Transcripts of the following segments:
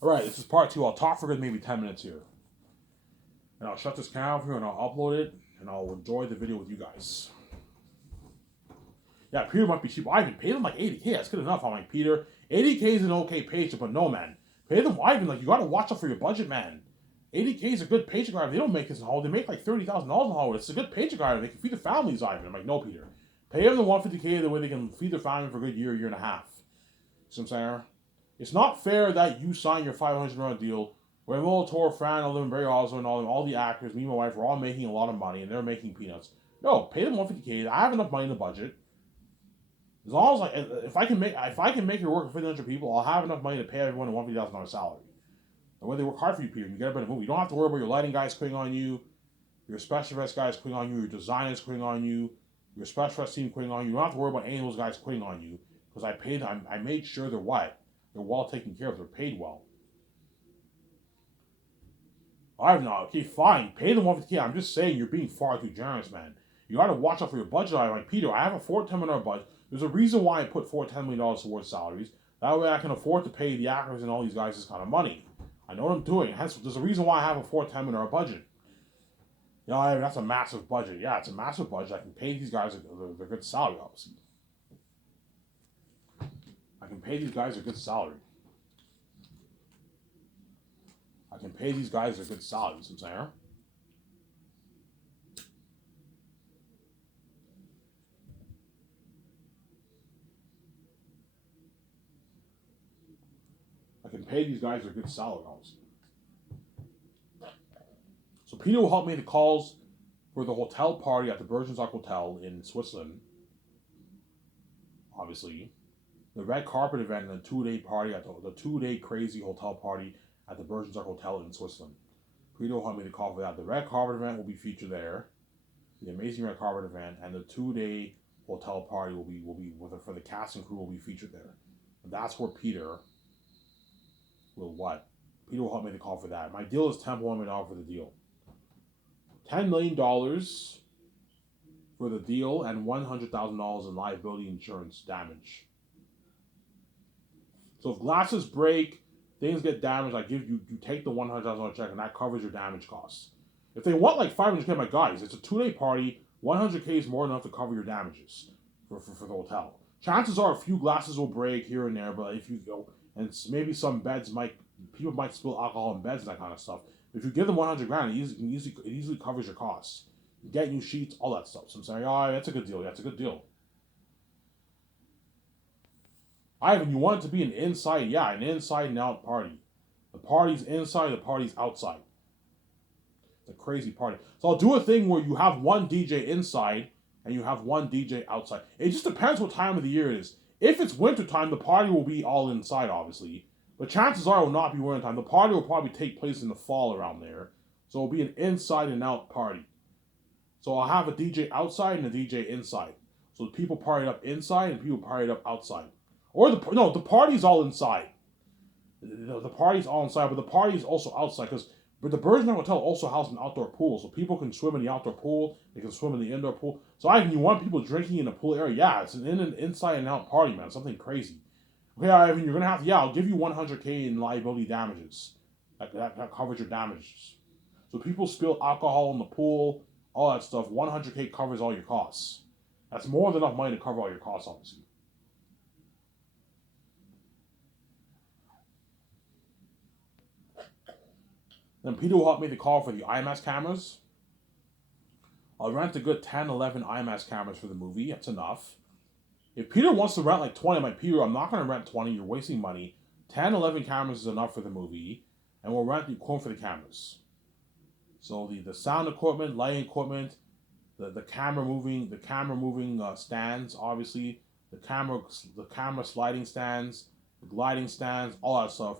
Alright, this is part two. I'll talk for maybe 10 minutes here. And I'll shut this camera here and I'll upload it and I'll enjoy the video with you guys. Yeah, Peter might be cheap. Ivan, pay them like 80K. That's good enough. I'm like, Peter, 80K is an okay paycheck, but no, man. Pay them, Ivan. Like, you gotta watch out for your budget, man. 80K is a good paycheck, Ivan. They don't make this in Hollywood. They make like $30,000 in Hollywood. It's a good paycheck, Ivan. They can feed their families, Ivan. I'm like, no, Peter. Pay them the 150K the way they can feed their family for a good year and a half. See what I'm saying? It's not fair that you sign your $500 deal where Will Toro, Fran, all them, Barry Oswald, all the actors, me and my wife, we're all making a lot of money and they're making peanuts. No, pay them 150K. I have enough money in the budget. As long as if I can make it work for 1,500 people, I'll have enough money to pay everyone a $150,000 salary. The way they work hard for you, Peter, you get a better movie. You don't have to worry about your lighting guys quitting on you, your special effects guys quitting on you, your designers quitting on you, your special effects team quitting on you. You don't have to worry about any of those guys quitting on you because I paid them. I made sure they're what? They're well taken care of. They're paid well. I've not. Okay, fine. Pay them 150K. I'm just saying you're being far too generous, man. You got to watch out for your budget. I'm like, Peter, I have a $410 million budget. There's a reason why I put $410 million towards salaries. That way I can afford to pay the actors and all these guys this kind of money. I know what I'm doing. Hence, there's a reason why I have a $410 million budget. You know, that's a massive budget. Yeah, it's a massive budget. I can pay these guys a good salary, obviously. I can pay these guys a good salary. I can pay these guys a good salary, you know what I'm saying? I can pay these guys a good salary, obviously. So Peter will help me the calls for the hotel party at the Bergenstock Hotel in Switzerland. Obviously, the red carpet event and the 2-day party at the 2-day crazy hotel party at the Bergenstock Hotel in Switzerland. Peter will help me the call for that. The red carpet event will be featured there. The amazing red carpet event and the 2-day hotel party will be for the cast and crew will be featured there. And that's where Peter will what? Peter will help me the call for that. My deal is $10 million for the deal. $10 million for the deal and $100,000 in liability insurance damage. So if glasses break, things get damaged, I give you take the $100,000 check and that covers your damage costs. If they want like $500K, my guys, it's a 2-day party. $100K is more than enough to cover your damages for the hotel. Chances are a few glasses will break here and there, but if you go and maybe some beds people might spill alcohol in beds and that kind of stuff. If you give them $100,000, it easily covers your costs. Get new sheets, all that stuff. So I'm saying, oh, that's a good deal. That's a good deal. Ivan, you want it to be an inside and out party. The party's inside, the party's outside. It's a crazy party. So I'll do a thing where you have one DJ inside and you have one DJ outside. It just depends what time of the year it is. If it's winter time, the party will be all inside, obviously. But chances are it will not be winter time. The party will probably take place in the fall around there. So it'll be an inside and out party. So I'll have a DJ outside and a DJ inside. So the people party up inside and people party up outside. Or the party's all inside. The party's all inside, but the party's also outside because but the Bergenstock Hotel also houses an outdoor pool, so people can swim in the outdoor pool. They can swim in the indoor pool. So Ivan, you want people drinking in the pool area? Yeah, it's an inside and out party, man. Something crazy. Okay, Ivan, you're gonna have to. Yeah, I'll give you 100K in liability damages. That covers your damages. So people spill alcohol in the pool, all that stuff. 100K covers all your costs. That's more than enough money to cover all your costs, obviously. Then Peter will help me to call for the IMAX cameras. I'll rent a good 10, 11 IMAX cameras for the movie. That's enough. If Peter wants to rent like 20, I'm like, Peter, I'm not going to rent 20. You're wasting money. 10, 11 cameras is enough for the movie. And we'll rent the equipment for the cameras. So the sound equipment, lighting equipment, the camera moving stands, obviously, the camera sliding stands, the gliding stands, all that stuff.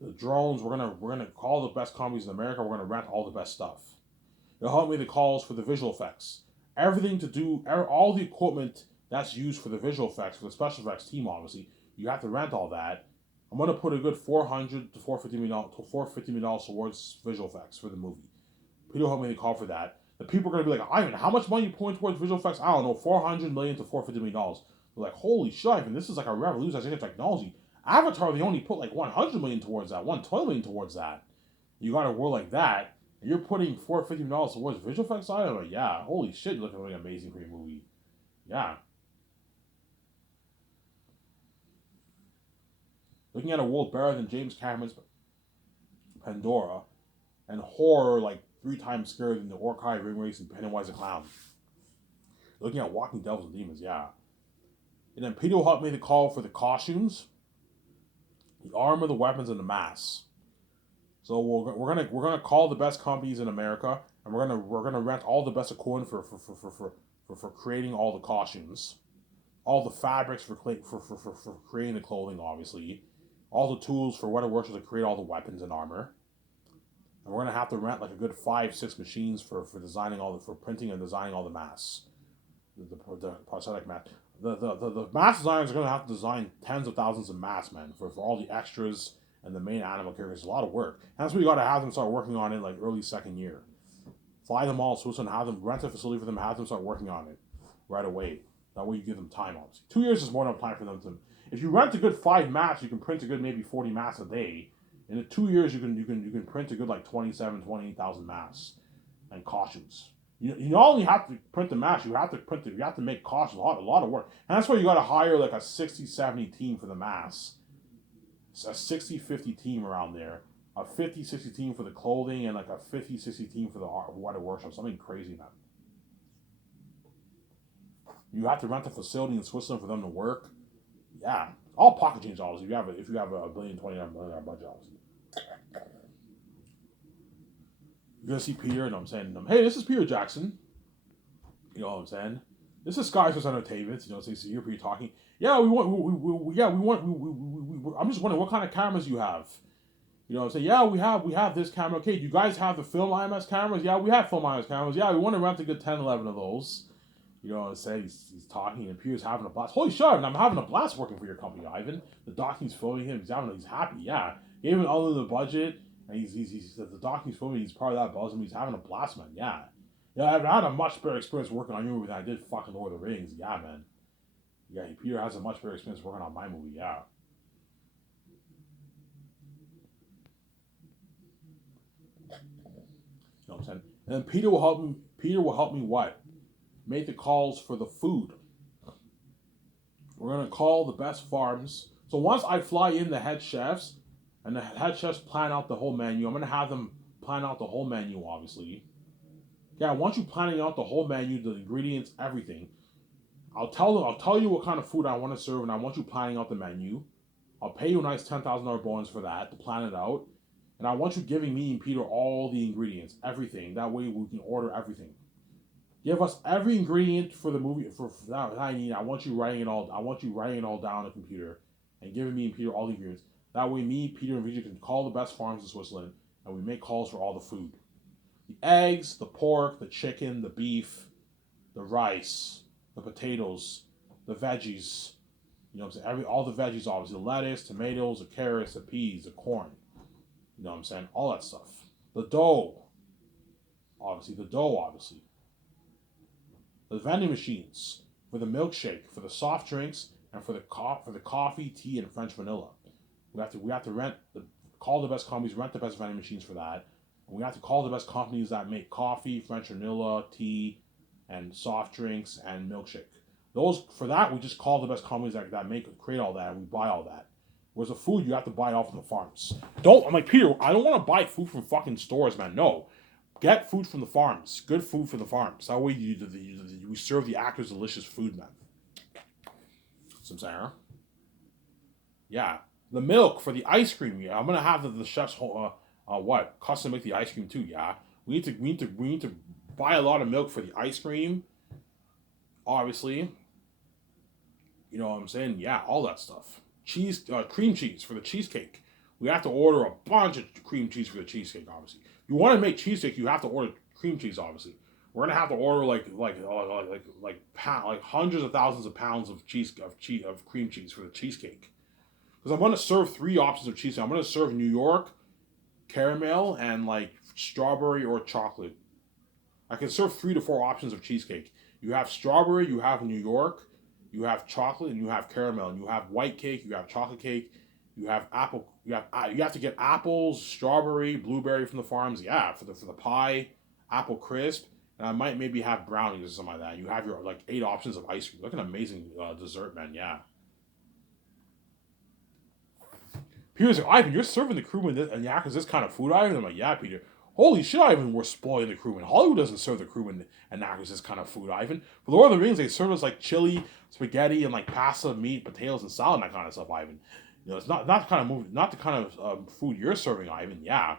The drones, we're gonna call the best companies in America. We're gonna rent all the best stuff. They'll help me the calls for the visual effects. Everything to do, all the equipment that's used for the visual effects for the special effects team. Obviously, you have to rent all that. I'm gonna put a good $400 to $450 towards visual effects for the movie. People help me to call for that. The people are gonna be like, Ivan, how much money are you putting towards visual effects? I don't know, $400 million to $450 million. They're like, holy shit, Ivan, this is like a revolution in technology. Avatar, they only put like 100 million towards that, 120 million towards that. You got a world like that, and you're putting $450 towards visual effects side. I'm like, yeah, holy shit, you're looking like an amazing for your movie. Yeah. Looking at a world better than James Cameron's Pandora, and horror like 3 times scarier than the Orcai, Ringwraiths, and Pennywise the Clown. Looking at Walking Devils and Demons, yeah. And then Peter will help me to call for the costumes, the armor, the weapons, and the masks. So we're gonna call the best companies in America, and we're gonna rent all the best equipment for creating all the costumes, all the fabrics for creating the clothing, obviously, all the tools for what it works to create all the weapons and armor. And we're gonna have to rent like a good 5-6 machines for designing for printing and designing all the masks, the prosthetic mask. The mask designers are gonna have to design tens of thousands of masks, man, for all the extras and the main animal characters. It's a lot of work. And that's what you got to have them start working on it like early second year. Fly them all to Switzerland, have them rent a facility for them, have them start working on it right away. That way you give them time, obviously. 2 years is more than enough time for them to. If you rent a good 5 masks, you can print a good maybe 40 masks a day. In 2 years, you can print a good like 28,000 masks and costumes. You not only have to print the masks, you have to make costumes. A lot of work. And that's why you got to hire like a 60-70 team for the masks. A 60-50 team around there, a 50-60 team for the clothing, and like a 50-60 team for the water workshop. Something crazy, man. You have to rent a facility in Switzerland for them to work. Yeah, all pocket change, obviously. If you have a $1.29 billion budget, obviously. You're gonna see Peter, and I'm saying to them, "Hey, this is Peter Jackson." You know what I'm saying? This is Sky Source Entertainment. You know, so you hear Peter talking. Yeah, we want. I'm just wondering what kind of cameras you have. You know, say, yeah, we have this camera. Okay, do you guys have the film IMS cameras? Yeah, we have film IMS cameras. Yeah, we want to rent a good 10, 11 of those. You know what I'm saying? He's talking, and Peter's having a blast. Holy shit, I'm having a blast working for your company, Ivan. The docking filming him. He's happy. Yeah, gave him all of the budget, and he's the docking's filming. He's part of that buzz, and he's having a blast, man. Yeah. Yeah, I've had a much better experience working on your movie than I did fucking Lord of the Rings. Yeah, man. Yeah, Peter has a much better experience working on my movie. Yeah. You know what I'm saying? And then Peter will help me. Peter will help me what? Make the calls for the food. We're gonna call the best farms. So once I fly in the head chefs, and the head chefs plan out the whole menu, I'm gonna have them plan out the whole menu, obviously. Yeah, once you planning out the whole menu, the ingredients, everything, I'll tell you what kind of food I want to serve, and I want you planning out the menu. I'll pay you a nice $10,000 bonus for that to plan it out, and I want you giving me and Peter all the ingredients, everything. That way we can order everything. Give us every ingredient for the movie for that I need. I want you writing it all. I want you writing it all down on the computer, and giving me and Peter all the ingredients. That way, me, Peter, and Vijay can call the best farms in Switzerland, and we make calls for all the food. The eggs, the pork, the chicken, the beef, the rice, the potatoes, the veggies. You know what I'm saying? All the veggies, obviously. The lettuce, tomatoes, the carrots, the peas, the corn. You know what I'm saying? All that stuff. The dough. Obviously. The vending machines. For the milkshake, for the soft drinks, and for the coffee, tea, and French vanilla. We have to call the best companies, rent the best vending machines for that. We have to call the best companies that make coffee, French vanilla, tea, and soft drinks and milkshake. For that, we just call the best companies that create all that, and we buy all that. Whereas the food, you have to buy it off from the farms. I'm like, Peter, I don't want to buy food from fucking stores, man. No. Get food from the farms. Good food from the farms. That way we serve the actors delicious food, man. That's what I'm saying, huh? Yeah. The milk for the ice cream. Yeah, I'm gonna have the chefs custom make the ice cream too. Yeah, we need to buy a lot of milk for the ice cream. Obviously, you know what I'm saying. Yeah, all that stuff. Cream cheese for the cheesecake. We have to order a bunch of cream cheese for the cheesecake. Obviously, if you want to make cheesecake, you have to order cream cheese. Obviously, we're gonna have to order like hundreds of thousands of pounds of cream cheese for the cheesecake. Because I'm going to serve 3 options of cheesecake. I'm going to serve New York, caramel, and like strawberry or chocolate. I can serve 3 to 4 options of cheesecake. You have strawberry, you have New York, you have chocolate, and you have caramel. And you have white cake, you have chocolate cake, You have apple. You have to get apples, strawberry, blueberry from the farms. Yeah, for the pie, apple crisp, and I might maybe have brownies or something like that. You have your like 8 options of ice cream. Like an amazing dessert, man. Yeah. Peter's like, Ivan, you're serving the crewmen and Yakuza this kind of food, Ivan? I'm like, yeah, Peter. Holy shit, Ivan, we're spoiling the crewmen. Hollywood doesn't serve the crewmen and Yakuza this kind of food, Ivan. For Lord of the Rings, they serve us like chili, spaghetti, and like pasta, meat, potatoes, and salad, and that kind of stuff, Ivan. It's not the kind of movie, not the kind of food you're serving, Ivan. Yeah,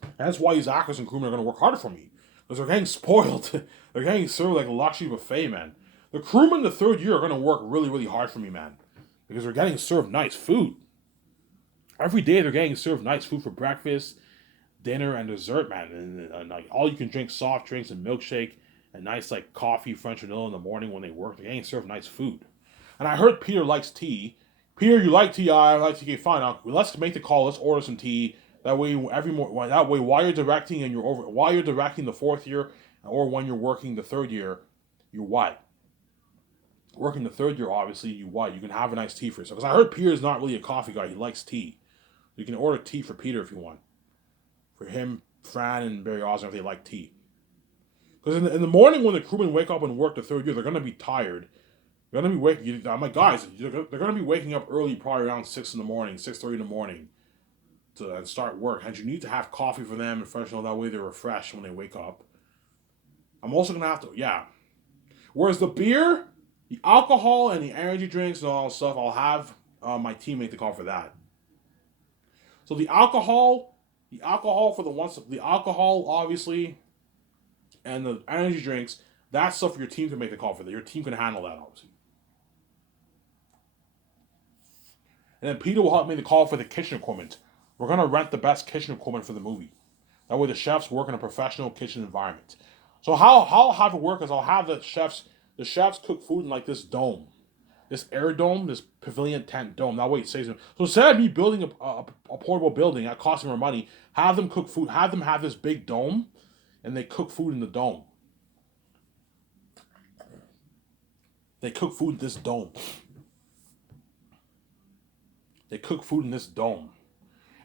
and that's why these actors and crewmen are gonna work harder for me because they're getting spoiled. They're getting served like a luxury buffet, man. The crewmen the third year are gonna work really, really hard for me, man, because they're getting served nice food. Every day they're getting served nice food for breakfast, dinner, and dessert, man. And like all you can drink soft drinks and milkshake and nice like coffee, French vanilla in the morning when they work. They're getting served nice food. And I heard Peter likes tea. Peter, you like tea? I like tea. Okay, fine. Let's make the call. Let's order some tea. That way, that way, while you're directing and you're over, while you're directing the fourth year, or when you're working the third year, you're what? Working the third year, obviously, you what? You can have a nice tea for yourself. Because I heard Peter's not really a coffee guy. He likes tea. You can order tea for Peter if you want. For him, Fran, and Barry Osborne, if they like tea. Because in the morning when the crewmen wake up and work the third year, they're going to be tired. They're going to be waking. I'm like, guys, they're going to be waking up early, probably around 6 in the morning, 6:30 in the morning, to start work. And you need to have coffee for them and fresh, that way they're refreshed when they wake up. I'm also going to have to, yeah. Whereas the beer, the alcohol, and the energy drinks and all that stuff, I'll have my team make the call for that. So the alcohol for the alcohol, obviously, and the energy drinks, that's stuff your team can make the call for that. Your team can handle that, obviously. And then Peter will help me the call for the kitchen equipment. We're gonna rent the best kitchen equipment for the movie. That way the chefs work in a professional kitchen environment. So how I'll have it work is I'll have the chefs cook food in like this dome. This air dome, this pavilion tent dome. That way it saves them. So instead of me building a portable building that costs more money, have them cook food, have them have this big dome, and they cook food in the dome. They cook food in this dome. They cook food in this dome.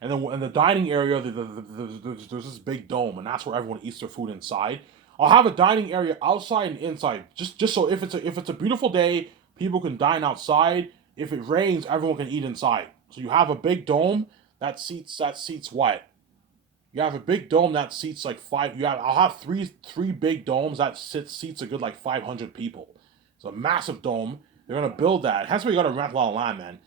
And then in the dining area, there's this big dome, and that's where everyone eats their food inside. I'll have a dining area outside and inside, just so if it's a beautiful day, people can dine outside. If it rains, everyone can eat inside. So you have a big dome that seats what? You have a big dome that seats like five. I'll have three big domes that seats a good like 500 people. It's a massive dome. They're gonna build that. That's why you gotta rent a lot of land, man.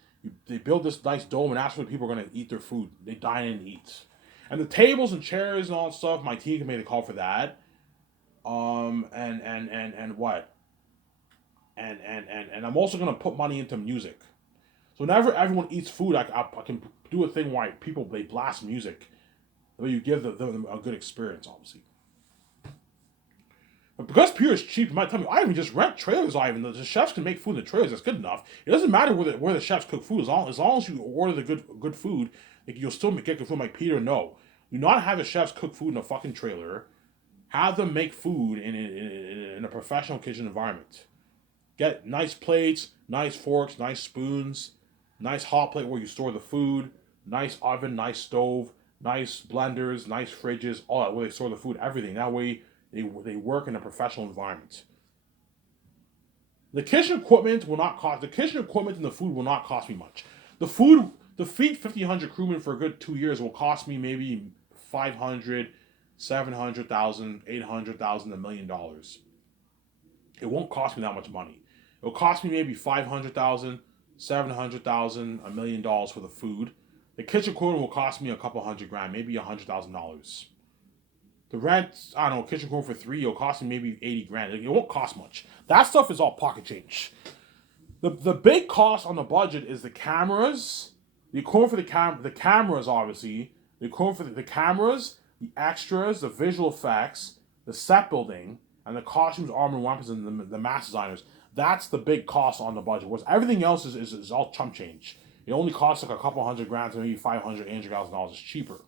They build this nice dome, and that's where people are gonna eat their food. They dine and eat. And the tables and chairs and all that stuff, my team can make a call for that. And what? And I'm also gonna put money into music. So whenever everyone eats food, I can do a thing where they blast music. The way you give them a good experience, obviously. But because beer is cheap, you might tell me, Ivan, just rent trailers, Ivan. The chefs can make food in the trailers. That's good enough. It doesn't matter where the chefs cook food. As long as you order the good food, like, you'll still get good food. Like Peter, no. Do not have the chefs cook food in a fucking trailer. Have them make food in a professional kitchen environment. Get nice plates, nice forks, nice spoons, nice hot plate where you store the food, nice oven, nice stove, nice blenders, nice fridges, all that where they store the food, everything. That way they work in a professional environment. The kitchen equipment will not cost. The kitchen equipment and the food will not cost me much. The food, to feed 1,500 crewmen for a good 2 years will cost me maybe 500, 700,000, 800,000, $1 million. It won't cost me that much money. It'll cost me maybe 500,000, 700,000, $1 million for the food. The kitchen equipment will cost me a couple hundred grand, maybe $100,000. The rent, I don't know, kitchen equipment for 3, it'll cost me maybe 80 grand. It won't cost much. That stuff is all pocket change. The big cost on the budget is the cameras, the equipment for the cameras, obviously, the equipment for the cameras, the extras, the visual effects, the set building, and the costumes, armor, and weapons, and the mask designers. That's the big cost on the budget. Whereas everything else is all chump change. It only costs like a couple hundred grand to maybe $500,000, $800,000. It's cheaper.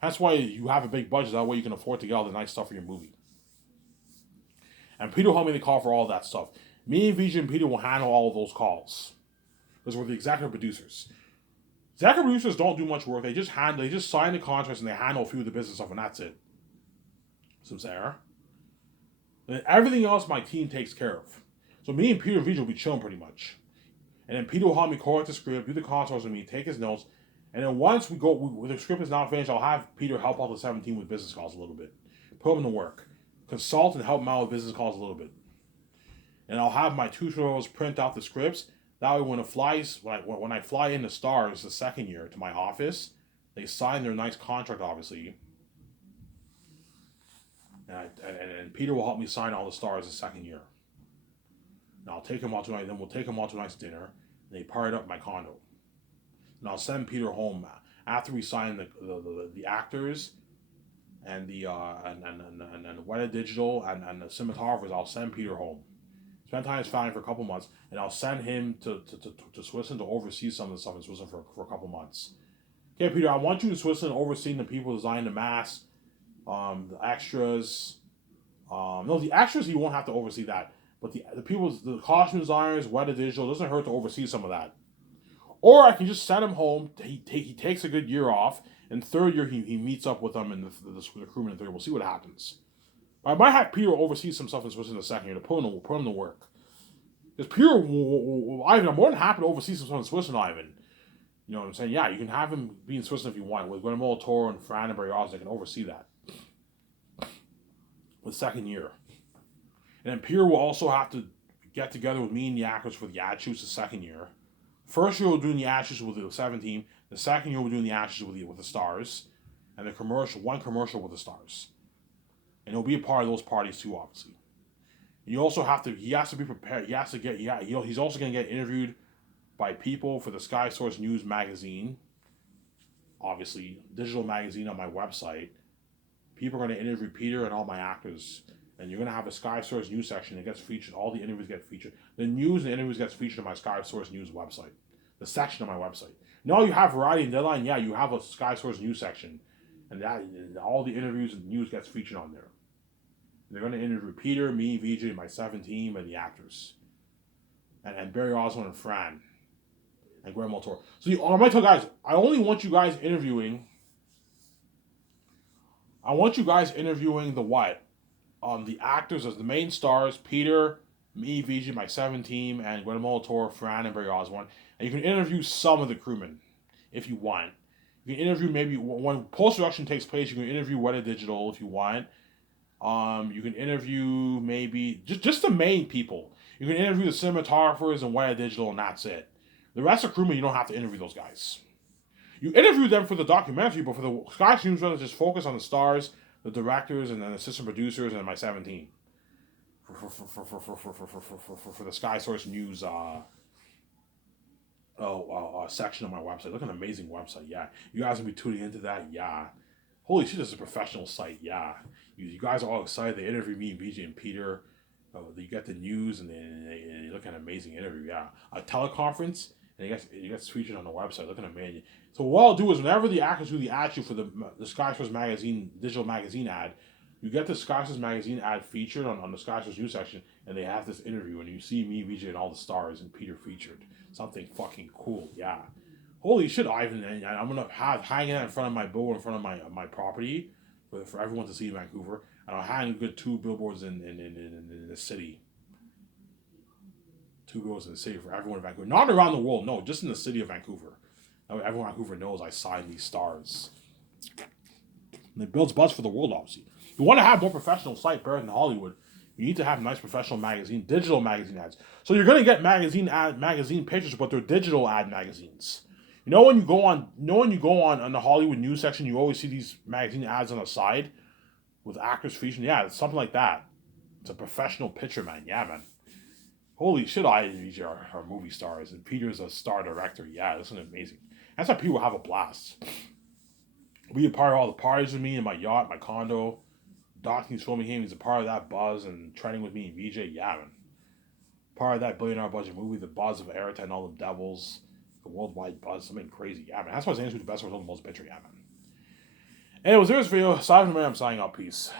That's why you have a big budget. That way you can afford to get all the nice stuff for your movie. And Peter will help me to call for all that stuff. Me, Vijay, and Peter will handle all of those calls. Because we're the executive producers. Executive producers don't do much work. They just sign the contracts and they handle a few of the business stuff, and that's it. So Sarah. And everything else my team takes care of. So me and Peter and VJ will be chilling pretty much. And then Peter will help me correct the script, do the consoles with me, take his notes. And then once the script is now finished, I'll have Peter help out the 17 with business calls a little bit. Put him to work. Consult and help him out with business calls a little bit. And I'll have my 2 shows print out the scripts. That way when I fly in the Stars the second year to my office, they sign their nice contract, obviously. And Peter will help me sign all the Stars the second year. And I'll take him out tonight. Then we'll take him out to a nice dinner. And they party up my condo. And I'll send Peter home after we sign the actors and the Weta Digital and the cinematographers. I'll send Peter home. Spend time with his family for a couple months, and I'll send him to Switzerland to oversee some of the stuff in Switzerland for a couple months. Okay, Peter, I want you in Switzerland overseeing the people designing the masks, the extras. No, the extras you won't have to oversee that. But the costume designers, Weta Digital, it doesn't hurt to oversee some of that. Or I can just send him home. He takes a good year off, and third year he meets up with them and the crewman in third. We'll see what happens. I might have Peter oversee some stuff in Switzerland in the second year to put him to work. Because Peter, Ivan, I'm more than happy to oversee some stuff in Switzerland, Ivan. You know what I'm saying? Yeah, you can have him be in Switzerland if you want. With Guillermo del Toro and Fran and Barry Oz, they can oversee that. The second year. And then Peter will also have to get together with me and the actors for the ad shoots the second year. First year we're doing the ad shoots with the 17. The second year we're doing the ad shoots with the Stars. And one commercial with the Stars. And he'll be a part of those parties too, obviously. He has to be prepared. He's also going to get interviewed by people for the Sky Source News magazine. Obviously, digital magazine on my website. People are going to interview Peter and all my actors. And you're going to have a Sky Source News section that gets featured. All the interviews get featured. The news and the interviews gets featured on my Sky Source News website. The section on my website. No, you have Variety and Deadline. Yeah, you have a Sky Source News section. And all the interviews and news gets featured on there. They're going to interview Peter, me, VJ, my 7 team, and the actors. And Barry Oswald and Fran. And Guillermo del Toro. So I'm going to tell guys, I only want you guys interviewing. I want you guys interviewing the what? The actors as the main stars, Peter, me, VJ, my 7 team, and Guillermo del Toro, Fran, and Barry Oswald. And you can interview some of the crewmen if you want. You can interview maybe when post-production takes place, you can interview Weta Digital if you want. You can interview maybe just the main people. You can interview the cinematographers and Weta Digital, and that's it. The rest of the crewmen, you don't have to interview those guys. You interview them for the documentary, but for the Sky News Runners, just focus on the stars, the directors, and then assistant producers, and my 17 for the Sky Source News section of my website. Look at an amazing website. Yeah, you guys will be tuning into that. Yeah, holy shit, this is a professional site. Yeah, you guys are all excited. They interview me, VJ, and Peter. You get the news, and they look at an amazing interview. Yeah, a teleconference, and it gets featured on the website. Look at amazing. So what I'll do is whenever the actors do the ad shoot for the Sky Source magazine digital magazine ad, you get the Sky Source magazine ad featured on the Sky Source news section, and they have this interview, and you see me, VJ, and all the stars, and Peter featured. Something fucking cool. Yeah. Holy shit, Ivan! And I'm gonna have hanging out in front of my billboard in front of my property for everyone to see in Vancouver. And I'll hang a good 2 billboards in the city. 2 billboards in the city for everyone in Vancouver. Not around the world, no, just in the city of Vancouver. Everyone in Vancouver knows I signed these stars. And it builds buzz for the world, obviously. If you want to have more professional site better than Hollywood, you need to have nice professional magazine, digital magazine ads. So you're gonna get magazine pictures, but they're digital ad magazines. You know when you go on the Hollywood news section, you always see these magazine ads on the side with actors featuring. Yeah, it's something like that. It's a professional picture, man. Yeah, man. Holy shit, I and VJ are movie stars, and Peter's a star director. Yeah, this is amazing. That's how people have a blast. Be a part of all the parties with me in my yacht, my condo. Docking filming him, he's a part of that buzz and training with me and VJ. Yeah, man. Part of that billion-dollar budget movie, the buzz of Airtime and all the devils, the worldwide buzz, something crazy. Yeah, man. That's why Zane's the best result, the most picture. Yeah, man. Anyways, there's this video. Aside from me, I'm signing out. Peace.